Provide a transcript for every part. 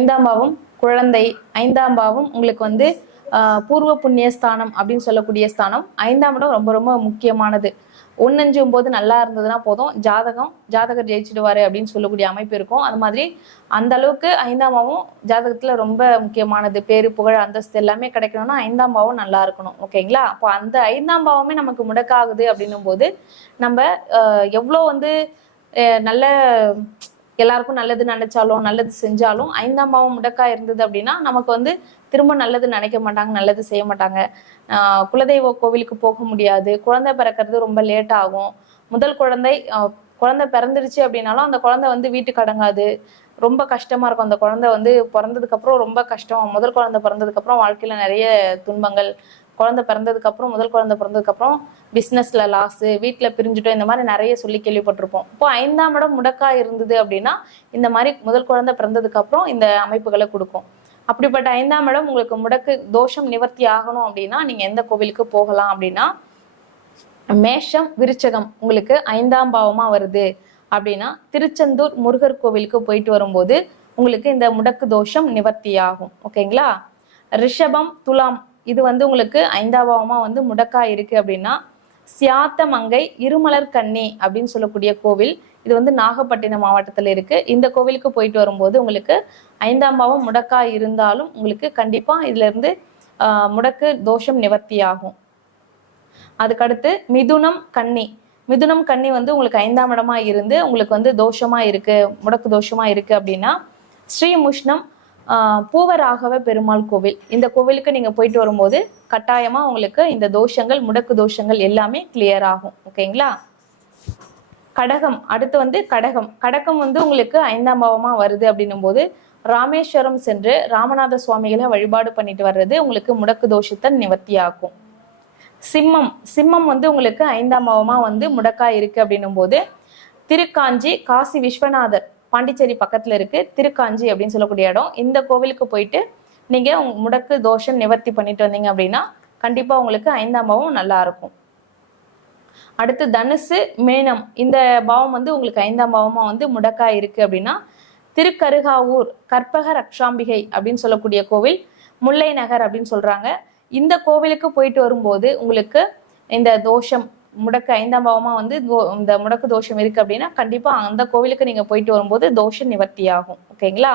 5ஆம் பாவம் குழந்தை, 5ஆம் பாவம் உங்களுக்கு வந்து பூர்வ புண்ணிய ஸ்தானம் அப்படின்னு சொல்லக்கூடிய ஸ்தானம். 5ஆம் இடம் ரொம்ப ரொம்ப முக்கியமானது. 1, 5, 9 நல்லா இருந்ததுன்னா போதும், ஜாதகர் ஜெயிச்சிடுவாரு அப்படின்னு சொல்லக்கூடிய அமைப்பு இருக்கும். அது மாதிரி அந்த அளவுக்கு 5ஆம் பாவம் ஜாதகத்துல ரொம்ப முக்கியமானது. பேரு புகழ் அந்தஸ்து எல்லாமே கிடைக்கணும்னா 5ஆம் பாவம் நல்லா இருக்கணும். ஓகேங்களா? அப்போ அந்த 5ஆம் பாவமே நமக்கு முடக்காகுது அப்படின்னும் போது நம்ம எவ்வளோ வந்து நல்ல எல்லாருக்கும் நல்லது நினைச்சாலும் நல்லது செஞ்சாலும் 5ஆம் பாவம் முடக்கா இருந்தது அப்படின்னா நமக்கு வந்து திரும்ப நல்லது நினைக்க மாட்டாங்க, நல்லது செய்ய மாட்டாங்க. குலதெய்வ கோவிலுக்கு போக முடியாது, குழந்தை பிறக்கிறது ரொம்ப லேட் ஆகும். முதல் குழந்தை பிறந்துருச்சு அப்படின்னாலும் அந்த குழந்தை வந்து வீட்டுக்கு அடங்காது, ரொம்ப கஷ்டமா இருக்கும். அந்த குழந்தை வந்து பிறந்ததுக்கு அப்புறம் ரொம்ப கஷ்டம். முதல் குழந்தை பிறந்ததுக்கு அப்புறம் வாழ்க்கையில நிறைய துன்பங்கள். முதல் குழந்தை பிறந்ததுக்கு அப்புறம் பிசினஸ்ல லாஸ், வீட்டுல பிரிஞ்சுட்டோம், இந்த மாதிரி நிறைய சொல்லி கேள்விப்பட்டிருப்போம். இப்போ 5ஆம் இடம் முடக்கா இருந்தது அப்படின்னா இந்த மாதிரி முதல் குழந்தை பிறந்ததுக்கு அப்புறம் இந்த அமைப்புகளை கொடுக்கும். அப்படிப்பட்ட 5ஆம் இடம் உங்களுக்கு முடக்கு தோஷம் நிவர்த்தி ஆகணும் அப்படின்னா நீங்க எந்த கோவிலுக்கு போகலாம் அப்படின்னா, மேஷம் விருச்சகம் உங்களுக்கு 5ஆம் பாவமா வருது அப்படின்னா திருச்செந்தூர் முருகர் கோவிலுக்கு போயிட்டு வரும்போது உங்களுக்கு இந்த முடக்கு தோஷம் நிவர்த்தி ஆகும். ஓகேங்களா? ரிஷபம் துலாம் இது வந்து உங்களுக்கு 5ஆம் பாவமா வந்து முடக்கா இருக்கு அப்படின்னா சியாத்தமங்கை இருமலர் கன்னி அப்படின்னு சொல்லக்கூடிய கோவில், இது வந்து நாகப்பட்டினம் மாவட்டத்துல இருக்கு. இந்த கோவிலுக்கு போயிட்டு வரும்போது உங்களுக்கு 5ஆம் பாவம் முடக்கா இருந்தாலும் உங்களுக்கு கண்டிப்பா இதுல இருந்து முடக்கு தோஷம் நிவர்த்தி ஆகும். அதுக்கடுத்து மிதுனம் கன்னி வந்து உங்களுக்கு 5ஆம் இடமா இருந்து உங்களுக்கு வந்து தோஷமா இருக்கு, முடக்கு தோஷமா இருக்கு அப்படின்னா ஸ்ரீமுஷ்ணம் பூவராகவ பெருமாள் கோவில், இந்த கோவிலுக்கு நீங்க போயிட்டு வரும்போது கட்டாயமா உங்களுக்கு இந்த தோஷங்கள் முடக்கு தோஷங்கள் எல்லாமே கிளியர் ஆகும். ஓகேங்களா? கடகம் அடுத்து வந்து கடகம் வந்து உங்களுக்கு 5ஆம் பாவமா வருது அப்படின்னும் போது ராமேஸ்வரம் சென்று ராமநாத சுவாமிகளை வழிபாடு பண்ணிட்டு வர்றது உங்களுக்கு முடக்கு தோஷத்தை நிவர்த்தி ஆகும். சிம்மம் வந்து உங்களுக்கு 5ஆம் பாவமா வந்து முடக்கா இருக்கு அப்படின்னும் போது திருக்காஞ்சி காசி விஸ்வநாதர் பாண்டிச்சேரி பக்கத்துல இருக்கு, திருக்காஞ்சி அப்படின்னு சொல்லக்கூடிய இடம். இந்த கோவிலுக்கு போயிட்டு நீங்க முடக்கு தோஷம் நிவர்த்தி பண்ணிட்டு வந்தீங்க அப்படின்னா கண்டிப்பா உங்களுக்கு 5ஆம் பாவம் நல்லா இருக்கும். அடுத்து தனுசு மேனம் இந்த பாவம் வந்து உங்களுக்கு 5ஆம் பாவமா வந்து முடக்கா இருக்கு அப்படின்னா திருக்கருகாவூர் கற்பக ரக்ஷாம்பிகை அப்படின்னு சொல்லக்கூடிய கோவில், முல்லை நகர் அப்படின்னு சொல்றாங்க. இந்த கோவிலுக்கு போயிட்டு வரும்போது உங்களுக்கு இந்த தோஷம் முடக்கு 5ஆம் பாவமா வந்து இந்த முடக்கு தோஷம் இருக்கு அப்படின்னா கண்டிப்பா அந்த கோவிலுக்கு நீங்க போயிட்டு வரும்போது தோஷம் நிவர்த்தி ஆகும். ஓகேங்களா?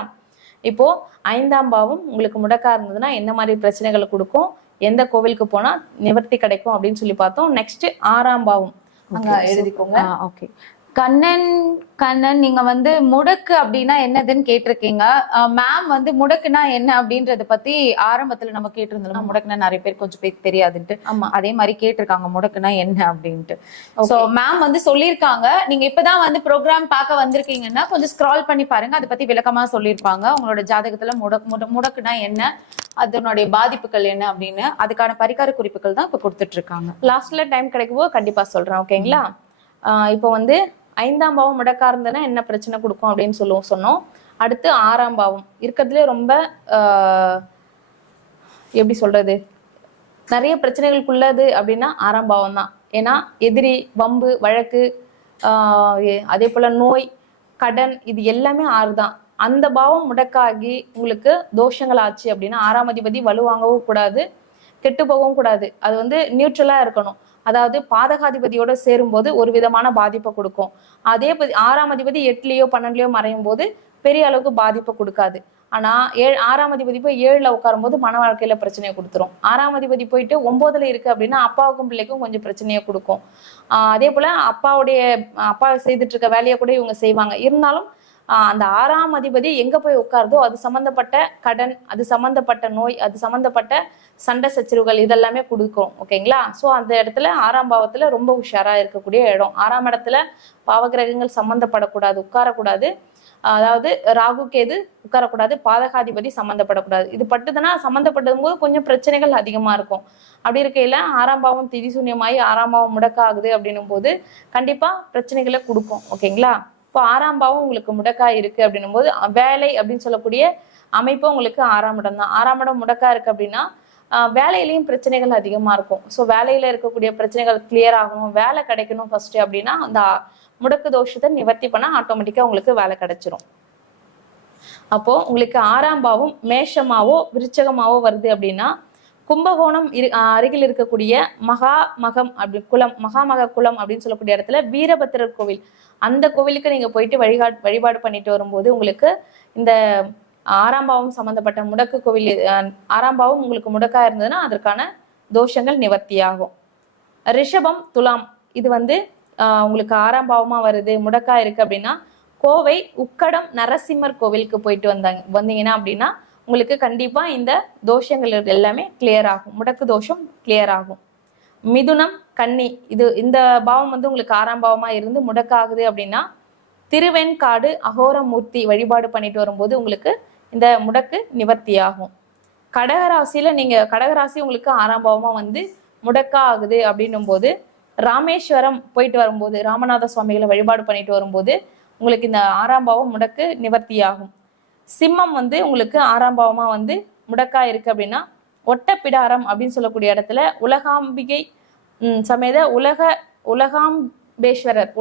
இப்போ 5ஆம் பாவம் உங்களுக்கு முடக்கா இருந்ததுன்னா என்ன மாதிரி பிரச்சனைகளை கொடுக்கும், எந்த கோவிலுக்கு போனா நிவர்த்தி கிடைக்கும் அப்படின்னு சொல்லி பார்த்தோம். நெக்ஸ்ட் 6ஆம் பாவம் அங்க எழுதிக்கோங்க. ஓகே. கண்ணன் நீங்க வந்து முடக்கு அப்படின்னா என்னதுன்னு கேட்டிருக்கீங்க. மேம் வந்து முடக்குனா என்ன அப்படின்றத பத்தி ஆரம்பத்துல நம்ம கேட்டிருந்தோம். முடக்குனா நிறைய பேர் கொஞ்சம் பேருக்கு தெரியாதுன்ட்டு, அதே மாதிரி கேட்டிருக்காங்க முடக்குனா என்ன அப்படின்ட்டு. சோ மேம் வந்து சொல்லியிருக்காங்க, நீங்க இப்பதான் வந்து ப்ரோக்ராம் பார்க்க வந்திருக்கீங்கன்னா கொஞ்சம் ஸ்க்ரால் பண்ணி பாருங்க, அதை பத்தி விளக்கமா சொல்லியிருப்பாங்க. உங்களோட ஜாதகத்துல முடக்குனா என்ன, அதனுடைய பாதிப்புகள் என்ன அப்படின்னு அதுக்கான பரிகார குறிப்புகள் தான் இப்ப கொடுத்துட்டு இருக்காங்க. லாஸ்ட்ல டைம் கிடைக்கும் போது கண்டிப்பா சொல்றேன். ஓகேங்களா? இப்போ வந்து 5ஆம் பாவம் முடக்கா இருந்ததுன்னா என்ன பிரச்சனை கொடுக்கும் அப்படின்னு சொன்னோம். அடுத்து 6ஆம் பாவம் இருக்கிறதுலே ரொம்ப எப்படி சொல்றது, நிறைய பிரச்சனைகளுக்குள்ளது அப்படின்னா 6ஆம் பாவம் தான். ஏன்னா எதிரி, வம்பு, வழக்கு, அதே போல நோய், கடன், இது எல்லாமே 6 தான். அந்த பாவம் முடக்காகி உங்களுக்கு தோஷங்கள் ஆச்சு அப்படின்னா 6ஆம் அதிபதி வலுவாங்கவும் கூடாது, கெட்டு போகவும் கூடாது. அது வந்து நியூட்ரலா இருக்கணும். அதாவது பாதகாதிபதியோட சேரும்போது ஒரு விதமான பாதிப்பை கொடுக்கும். அதே 6ஆம் அதிபதி 8லயோ 12லயோ மறையும் போது பெரிய அளவுக்கு பாதிப்பை கொடுக்காது. ஆனா 6ஆம் அதிபதி போய் 7ல உட்காரும் போது மன வாழ்க்கையில பிரச்சனையை கொடுத்துரும். 6ஆம் அதிபதி போயிட்டு 9ல இருக்கு அப்படின்னா அப்பாவுக்கும் பிள்ளைக்கும் கொஞ்சம் பிரச்சனையை கொடுக்கும். அதே போல அப்பா செய்துட்டு இருக்க வேலையை கூட இவங்க செய்வாங்க. இருந்தாலும் அந்த 6ஆம் அதிபதி எங்க போய் உட்காருதோ அது சம்பந்தப்பட்ட கடன், அது சம்பந்தப்பட்ட நோய், அது சம்பந்தப்பட்ட சண்டை சச்சரவுகள் இதெல்லாமே கொடுக்கும். ஓகேங்களா? ஸோ அந்த இடத்துல 6ஆம் பாவத்துல ரொம்ப உஷாரா இருக்கக்கூடிய இடம். 6ஆம் இடத்துல பாவகிரகங்கள் சம்பந்தப்படக்கூடாது, உட்காரக்கூடாது. அதாவது ராகு கேது உட்காரக்கூடாது, பாதகாதிபதி சம்பந்தப்படக்கூடாது. இது பட்டுதுன்னா சம்பந்தப்பட்டதும் போது கொஞ்சம் பிரச்சனைகள் அதிகமா இருக்கும். அப்படி இருக்கையில 6ஆம் பாவம் திதிசூன்யமாயி 6ஆம் பாவம் முடக்காகுது அப்படின்னும் போது கண்டிப்பா பிரச்சனைகளை கொடுக்கும். ஓகேங்களா? இப்போ 6ஆம் பாவம் உங்களுக்கு முடக்கா இருக்கு அப்படின்னும் போது வேலை அப்படின்னு சொல்லக்கூடிய அமைப்பு உங்களுக்கு 6ஆம் இடம் தான். 6ஆம் இடம் முடக்கா இருக்கு அப்படின்னா வேலையிலையும் பிரச்சனைகள் அதிகமா இருக்கும். ஸோ வேலையில இருக்கக்கூடிய பிரச்சனைகள் கிளியர் ஆகணும், வேலை கிடைக்கணும் ஃபர்ஸ்ட் அப்படின்னா அந்த முடக்கு தோஷத்தை நிவர்த்தி பண்ணா ஆட்டோமேட்டிக்கா உங்களுக்கு வேலை கிடைச்சிரும். அப்போ உங்களுக்கு 6ஆம் பாவம் மேஷமாவோ விருச்சகமாவோ வருது அப்படின்னா கும்பகோணம் அருகில் இருக்கக்கூடிய மகாமகம் அப்படி குளம் மகாமக குளம் அப்படின்னு சொல்லக்கூடிய இடத்துல வீரபத்திரர் கோவில், அந்த கோவிலுக்கு நீங்க போயிட்டு வழிபாடு பண்ணிட்டு வரும்போது உங்களுக்கு இந்த 6ஆம் பாவம் சம்பந்தப்பட்ட முடக்கு கோவில் 6ஆம் பாவம் உங்களுக்கு முடக்கா இருந்ததுன்னா அதற்கான தோஷங்கள் நிவர்த்தியாகும். ரிஷபம் துலாம், இது வந்து உங்களுக்கு 6ஆம் பாவமா வருது முடக்கா இருக்கு அப்படின்னா கோவை உக்கடம் நரசிம்மர் கோவிலுக்கு போயிட்டு வந்தீங்கன்னா அப்படின்னா உங்களுக்கு கண்டிப்பா இந்த தோஷங்கள் எல்லாமே கிளியர் ஆகும், முடக்கு தோஷம் கிளியர் ஆகும். மிதுனம் கன்னி, இந்த பாவம் வந்து உங்களுக்கு 6ஆம் பாவமா இருந்து முடக்காகுது அப்படின்னா திருவெண்காடு அகோரமூர்த்தி வழிபாடு பண்ணிட்டு வரும்போது உங்களுக்கு இந்த முடக்கு நிவர்த்தி ஆகும். கடகராசி உங்களுக்கு 6ஆம் பாவமா வந்து முடக்கா ஆகுது அப்படின்னும் போது ராமேஸ்வரம் போயிட்டு வரும்போது ராமநாத சுவாமிகளை வழிபாடு பண்ணிட்டு வரும்போது உங்களுக்கு இந்த 6ஆம் பாவம் முடக்கு நிவர்த்தி ஆகும். சிம்மம் வந்து உங்களுக்கு 6ஆம் பாவமா வந்து முடக்கா இருக்கு அப்படின்னா ஒட்டப்பிடாரம் அப்படின்னு சொல்லக்கூடிய இடத்துல உலகாம்பிகை சமேத உலகாம்பேஸ்வரர்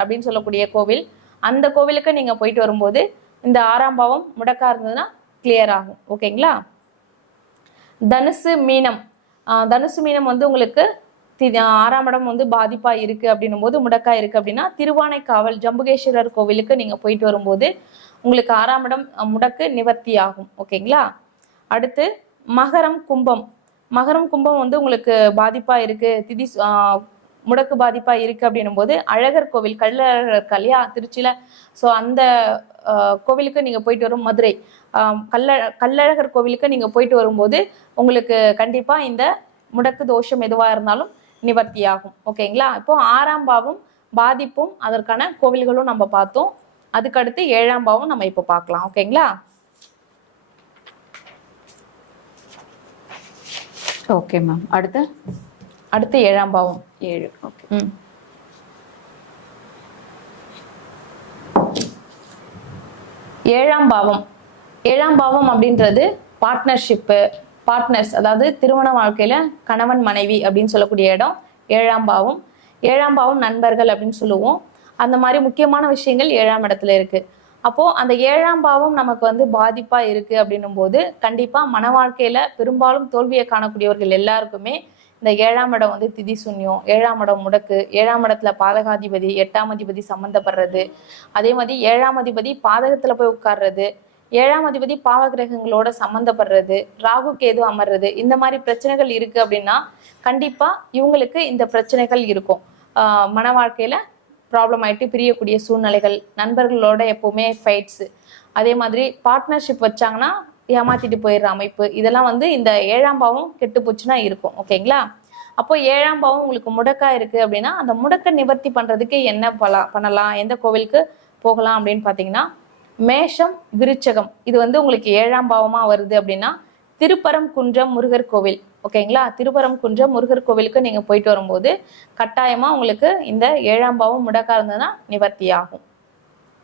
அப்படின்னு சொல்லக்கூடிய கோவில், அந்த கோவிலுக்கு நீங்க போயிட்டு வரும்போது இந்த 6ஆம் பாவம் முடக்கா இருந்ததுன்னா கிளியர் ஆகும். ஓகேங்களா? தனுசு மீனம் வந்து உங்களுக்கு 6ஆம் இடம் வந்து பாதிப்பா இருக்கு அப்படின்னும் போது முடக்கா இருக்கு அப்படின்னா திருவானைக்காவல் ஜம்புகேஸ்வரர் கோவிலுக்கு நீங்க போயிட்டு வரும்போது உங்களுக்கு 6ஆம் இடம் முடக்கு நிவர்த்தி ஆகும். ஓகேங்களா? அடுத்து மகரம் கும்பம் வந்து உங்களுக்கு பாதிப்பா இருக்கு, முடக்கு பாதிப்பா இருக்கு அப்படின்னும் போது அழகர் கோவில் கள்ளழகர் கல்யா திருச்சியில, ஸோ அந்த கோவிலுக்கு நீங்க போயிட்டு வரும் மதுரை கள்ளழகர் கோவிலுக்கு நீங்க போயிட்டு வரும்போது உங்களுக்கு கண்டிப்பா இந்த முடக்கு தோஷம் எதுவா இருந்தாலும் நிவர்த்தி ஆகும். ஓகேங்களா? இப்போ 6ஆம் பாவம் பாதிப்பும் அதற்கான கோவில்களும் நம்ம பார்த்தோம். அதுக்கடுத்து 7ஆம் பாவம் நம்ம இப்போ பார்க்கலாம். ஓகேங்களா? Okay ma'am. அடுத்து 7ஆம் பாவம் 7. ஓகே. 7ஆம் பாவம் அப்படின்றது பார்ட்னர்ஸ், அதாவது திருமண வாழ்க்கையில கணவன் மனைவி அப்படின்னு சொல்லக்கூடிய இடம் 7ஆம் பாவம். 7ஆம் பாவம் நண்பர்கள் அப்படின்னு சொல்லுவோம். அந்த மாதிரி முக்கியமான விஷயங்கள் 7ஆம் இடத்துல இருக்கு. அப்போ அந்த 7ஆம் பாவம் நமக்கு வந்து பாதிப்பா இருக்கு அப்படின்னும் போது கண்டிப்பா மன வாழ்க்கையில பெரும்பாலும் தோல்வியை காணக்கூடியவர்கள் எல்லாருக்குமே இந்த 7ஆம் இடம் வந்து திதி சூன்யம், 7ஆம் இடம் முடக்கு, 7ஆம் இடத்துல பாதகாதிபதி 8ஆம் அதிபதி சம்பந்தப்படுறது, அதே மாதிரி 7ஆம் அதிபதி பாதகத்துல போய் உட்கார்றது, 7ஆம் அதிபதி பாவகிரகங்களோட சம்பந்தப்படுறது, ராகு கேது அமர்றது, இந்த மாதிரி பிரச்சனைகள் இருக்கு அப்படின்னா கண்டிப்பா இவங்களுக்கு இந்த பிரச்சனைகள் இருக்கும். மன வாழ்க்கையில ப்ராப்ளம் ஆயிட்டு பிரியக்கூடிய சூழ்நிலைகள், நண்பர்களோட எப்பவுமே ஃபைட்ஸ், அதே மாதிரி பார்ட்னர்ஷிப் வச்சாங்கன்னா ஏமாத்திட்டு போயிடுற அமைப்பு, இதெல்லாம் வந்து இந்த 7ஆம் பாவம் கெட்டு போச்சுன்னா இருக்கும். ஓகேங்களா? அப்போ 7ஆம் பாவம் உங்களுக்கு முடக்கா இருக்கு அப்படின்னா அந்த முடக்க நிவர்த்தி பண்றதுக்கு என்ன பண்ணலாம், எந்த கோவிலுக்கு போகலாம் அப்படின்னு பாத்தீங்கன்னா மேஷம் விருச்சகம், இது வந்து உங்களுக்கு 7ஆம் பாவமா வருது அப்படின்னா திருப்பரங்குன்றம் முருகர் கோவில். ஓகேங்களா? திருப்பரங்குன்றம் முருகர் கோவிலுக்கு நீங்க போயிட்டு வரும்போது கட்டாயமா உங்களுக்கு இந்த 7ஆம் பாவம் முடக்கா இருந்ததுன்னா நிவர்த்தி ஆகும்.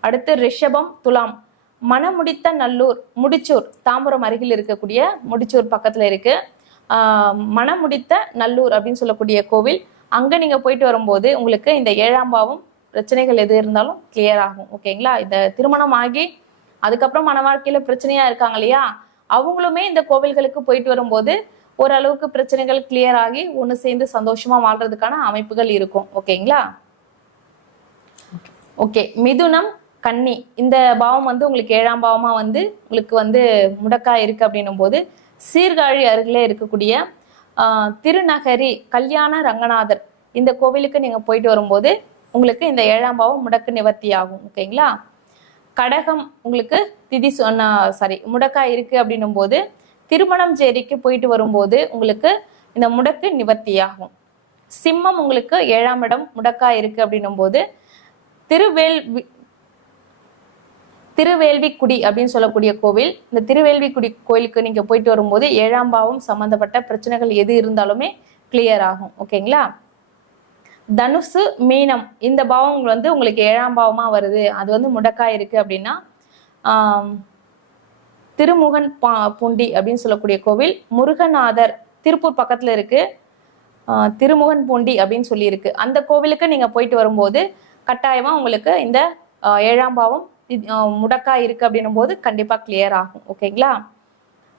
அடுத்து ரிஷபம் துலாம், மனமுடித்த நல்லூர் முடிச்சூர், தாம்பரம் அருகில் இருக்கக்கூடிய முடிச்சூர் பக்கத்துல இருக்கு மனமுடித்த நல்லூர் அப்படின்னு சொல்லக்கூடிய கோவில். அங்க நீங்க போயிட்டு வரும்போது உங்களுக்கு இந்த 7ஆம் பாவம் பிரச்சனைகள் எது இருந்தாலும் கிளியர் ஆகும். ஓகேங்களா? இந்த திருமணம் ஆகி அதுக்கப்புறம் மன வாழ்க்கையில பிரச்சனையா இருக்காங்க இல்லையா, அவங்களுமே இந்த கோவில்களுக்கு போயிட்டு வரும்போது ஓரளவுக்கு பிரச்சனைகள் கிளியர் ஆகி ஒண்ணு சேர்ந்து சந்தோஷமா வாழ்றதுக்கான அமைப்புகள் இருக்கும். ஓகேங்களா? ஓகே. மிதுனம் கன்னி, இந்த பாவம் வந்து உங்களுக்கு 7ஆம் பாவமா வந்து உங்களுக்கு வந்து முடக்கா இருக்கு அப்படின்னும் போது சீர்காழி அருகிலே இருக்கக்கூடிய திருநகரி கல்யாண ரங்கநாதர், இந்த கோவிலுக்கு நீங்க போயிட்டு வரும்போது உங்களுக்கு இந்த 7ஆம் பாவம் முடக்கு நிவர்த்தி ஆகும். ஓகேங்களா? கடகம் உங்களுக்கு முடக்கா இருக்கு அப்படின்னும் போது திருமணம் சேரிக்கு போயிட்டு வரும்போது உங்களுக்கு இந்த முடக்கு நிவர்த்தி ஆகும். சிம்மம் உங்களுக்கு 7ஆம் இடம் முடக்கா இருக்கு அப்படின்னும் போது திருவேல்விக்குடி அப்படின்னு சொல்லக்கூடிய கோவில், இந்த திருவேல்விக்குடி கோயிலுக்கு நீங்க போயிட்டு வரும்போது 7ஆம் பாவம் சம்பந்தப்பட்ட பிரச்சனைகள் எது இருந்தாலுமே கிளியர் ஆகும். ஓகேங்களா? தனுசு மீனம், இந்த பாவம் வந்து உங்களுக்கு 7ஆம் பாவமா வருது, அது வந்து முடக்கா இருக்கு அப்படின்னா திருமுகன் பூண்டி அப்படின்னு சொல்லக்கூடிய கோவில், முருகநாதர் திருப்பூர் பக்கத்துல இருக்கு, திருமுகன் பூண்டி அப்படின்னு சொல்லி இருக்கு, அந்த கோவிலுக்கு நீங்க போயிட்டு வரும்போது கட்டாயமா உங்களுக்கு இந்த 7ஆம் பாவம் முடக்கா இருக்கு அப்படின்னும் போது கண்டிப்பா கிளியர் ஆகும். ஓகேங்களா?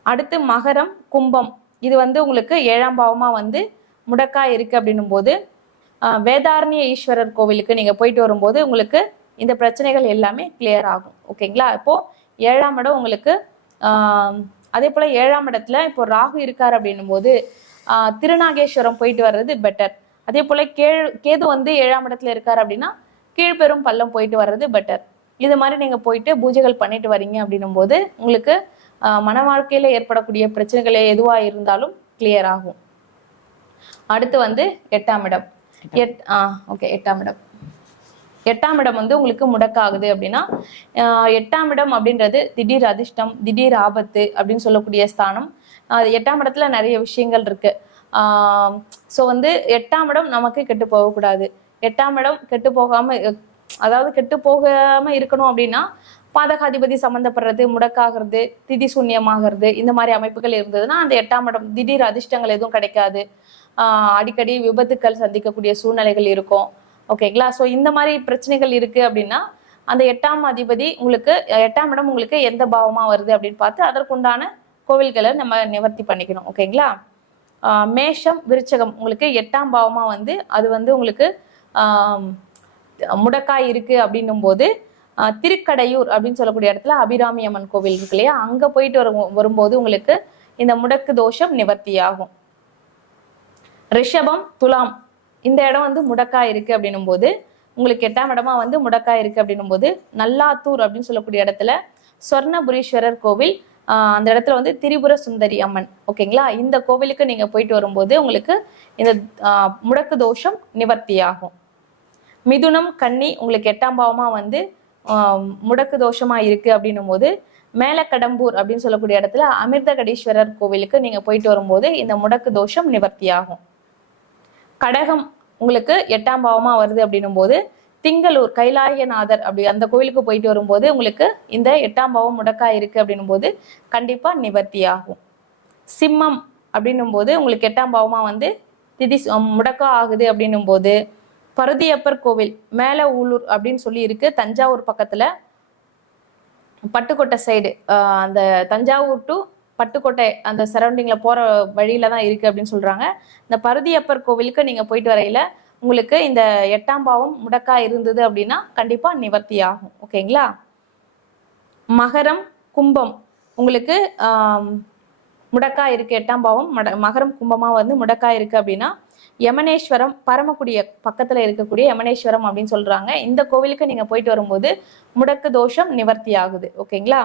அடுத்து மகரம் கும்பம், இது வந்து உங்களுக்கு 7ஆம் பாவமா வந்து முடக்கா இருக்கு அப்படின்னும் போது வேதாரண்ய ஈஸ்வரர் கோவிலுக்கு நீங்க போயிட்டு வரும்போது உங்களுக்கு இந்த பிரச்சனைகள் எல்லாமே கிளியர் ஆகும். ஓகேங்களா? இப்போ 7ஆம் இடம் உங்களுக்கு அதே போல 7ஆம் இடத்துல இப்போ ராகு இருக்காரு அப்படின்னும் போது திருநாகேஸ்வரம் போயிட்டு வர்றது பெட்டர். அதே போல கேது வந்து 7ஆம் இடத்துல இருக்காரு அப்படின்னா கீழ்பெரும் பள்ளம் போயிட்டு வர்றது பெட்டர். இது மாதிரி நீங்க போயிட்டு பூஜைகள் பண்ணிட்டு வரீங்க அப்படின்னும் போது உங்களுக்கு மன வாழ்க்கையில ஏற்படக்கூடிய பிரச்சனைகள் எதுவா இருந்தாலும் கிளியர் ஆகும். அடுத்து வந்து 8ஆம் இடம். ஓகே, 8ஆம் இடம். 8ஆம் இடம் வந்து உங்களுக்கு முடக்காகுது அப்படின்னா 8ஆம் இடம் அப்படின்றது திடீர் அதிர்ஷ்டம், திடீர் ஆபத்து அப்படின்னு சொல்லக்கூடிய ஸ்தானம். 8ஆம் இடத்துல நிறைய விஷயங்கள் இருக்கு. ஸோ வந்து 8ஆம் இடம் நமக்கு கெட்டு போகக்கூடாது. 8ஆம் இடம் கெட்டு போகாம, அதாவது கெட்டு போகாம இருக்கணும் அப்படின்னா பாதகாதிபதி சம்மந்தப்படுறது, முடக்காகிறது, திதி சூன்யமாகிறது, இந்த மாதிரி அமைப்புகள் இருந்ததுன்னா அந்த 8ஆம் இடம் திடீர் அதிர்ஷ்டங்கள் எதுவும் கிடைக்காது. அடிக்கடி விபத்துக்கள் சந்திக்கக்கூடிய சூழ்நிலைகள் இருக்கும். ஓகேங்களா? ஸோ இந்த மாதிரி பிரச்சனைகள் இருக்கு அப்படின்னா அந்த 8ஆம் அதிபதி உங்களுக்கு 8ஆம் இடம் உங்களுக்கு எந்த பாவமா வருது அப்படின்னு பார்த்து அதற்குண்டான கோவில்களை நம்ம நிவர்த்தி பண்ணிக்கணும். ஓகேங்களா? மேஷம் விருச்சகம் உங்களுக்கு 8ஆம் பாவமா வந்து அது வந்து உங்களுக்கு முடக்காய் இருக்கு அப்படின்னும் போது திருக்கடையூர் அப்படின்னு சொல்லக்கூடிய இடத்துல அபிராமி அம்மன் கோவில் இருக்கு இல்லையா, அங்க போயிட்டு வரும்போது உங்களுக்கு இந்த முடக்கு தோஷம் நிவர்த்தி ஆகும். ரிஷபம் துலாம், இந்த இடம் வந்து முடக்கா இருக்கு அப்படின்னும் போது உங்களுக்கு 8ஆம் இடமா வந்து முடக்கா இருக்கு அப்படின்னும் போது நல்லாத்தூர் அப்படின்னு சொல்லக்கூடிய இடத்துல சொர்ணபுரீஸ்வரர் கோவில், அந்த இடத்துல வந்து திரிபுர சுந்தரி அம்மன். ஓகேங்களா? இந்த கோவிலுக்கு நீங்க போயிட்டு வரும்போது உங்களுக்கு இந்த முடக்கு தோஷம் நிவர்த்தி ஆகும். மிதுனம் கன்னி உங்களுக்கு 8ஆம் பாவமா வந்து முடக்கு தோஷமா இருக்கு அப்படின்னும் போது மேலக்கடம்பூர் அப்படின்னு சொல்லக்கூடிய இடத்துல அமிர்தகடீஸ்வரர் கோவிலுக்கு நீங்க போயிட்டு வரும்போது இந்த முடக்கு தோஷம் நிவர்த்தி ஆகும். கடகம் உங்களுக்கு 8ஆம் பாவமா வருது அப்படின்னும் போது திங்களூர் கைலாயநாதர் அப்படி அந்த கோவிலுக்கு போயிட்டு வரும்போது உங்களுக்கு இந்த 8ஆம் பாவம் முடக்கா இருக்கு அப்படின்னும் போது கண்டிப்பா நிவர்த்தி ஆகும். சிம்மம் அப்படின்னும் போது உங்களுக்கு 8ஆம் பாவமா வந்து திதி முடக்கா ஆகுது அப்படின்னும் போது பருதியப்பர் கோவில் மேல ஊலூர் அப்படின்னு சொல்லி இருக்கு, தஞ்சாவூர் பக்கத்துல பட்டுக்கோட்டை சைடு, அந்த தஞ்சாவூர் டு பட்டுக்கோட்டை அந்த சரௌண்டிங்ல போற வழியில தான் இருக்கு அப்படின்னு சொல்றாங்க. இந்த பருதியப்பர் கோவிலுக்கு நீங்க போயிட்டு வரையில உங்களுக்கு இந்த 8ஆம் பாவம் முடக்கா இருந்தது அப்படின்னா கண்டிப்பா நிவர்த்தி ஆகும். ஓகேங்களா? மகரம் கும்பம் உங்களுக்கு முடக்கா இருக்கு, 8ஆம் பாவம் மகரம் கும்பமா வந்து முடக்கா இருக்கு அப்படின்னா யமனேஸ்வரம் பரமக்குடிய பக்கத்துல இருக்கக்கூடிய யமனேஸ்வரம் அப்படின்னு சொல்றாங்க. இந்த கோவிலுக்கு நீங்க போயிட்டு வரும்போது முடக்கு தோஷம் நிவர்த்தி ஆகுது. ஓகேங்களா?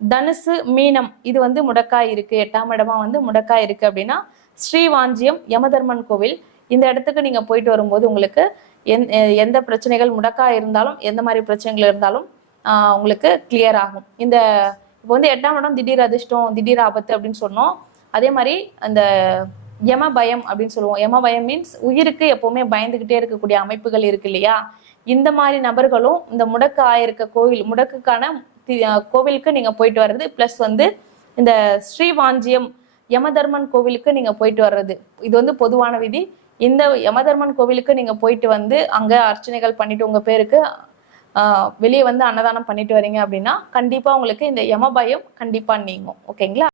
தனுசு மீனம், இது வந்து முடக்கா இருக்கு, 8ஆம் இடமா வந்து முடக்கா இருக்கு அப்படின்னா ஸ்ரீவாஞ்சியம் யமதர்மன் கோவில், இந்த இடத்துக்கு நீங்க போயிட்டு வரும்போது உங்களுக்கு எந்த பிரச்சனைகள் முடக்கா இருந்தாலும் எந்த மாதிரி பிரச்சனைகள் இருந்தாலும் உங்களுக்கு கிளியர் ஆகும். இந்த இப்போ வந்து 8ஆம் இடம் திடீர் அதிர்ஷ்டம், திடீர் ஆபத்து அப்படின்னு சொன்னோம். அதே மாதிரி அந்த யம பயம் அப்படின்னு சொல்லுவோம். யம பயம் மீன்ஸ் உயிருக்கு எப்பவுமே பயந்துகிட்டே இருக்கக்கூடிய அமைப்புகள் இருக்கு இல்லையா, இந்த மாதிரி நபர்களும் இந்த முடக்கு ஆயிருக்க கோவில் முடக்குக்கான கோவிலுக்கு நீங்க போயிட்டு வர்றது, பிளஸ் வந்து இந்த ஸ்ரீவாஞ்சியம் யமதர்மன் கோவிலுக்கு நீங்க போயிட்டு வர்றது, இது வந்து பொதுவான விதி. இந்த யமதர்மன் கோவிலுக்கு நீங்க போயிட்டு வந்து அங்க அர்ச்சனைகள் பண்ணிட்டு உங்க பேருக்கு வெளியே வந்து அன்னதானம் பண்ணிட்டு வரீங்க அப்படின்னா கண்டிப்பா உங்களுக்கு இந்த யம பயம் கண்டிப்பா நீங்கும். ஓகேங்களா?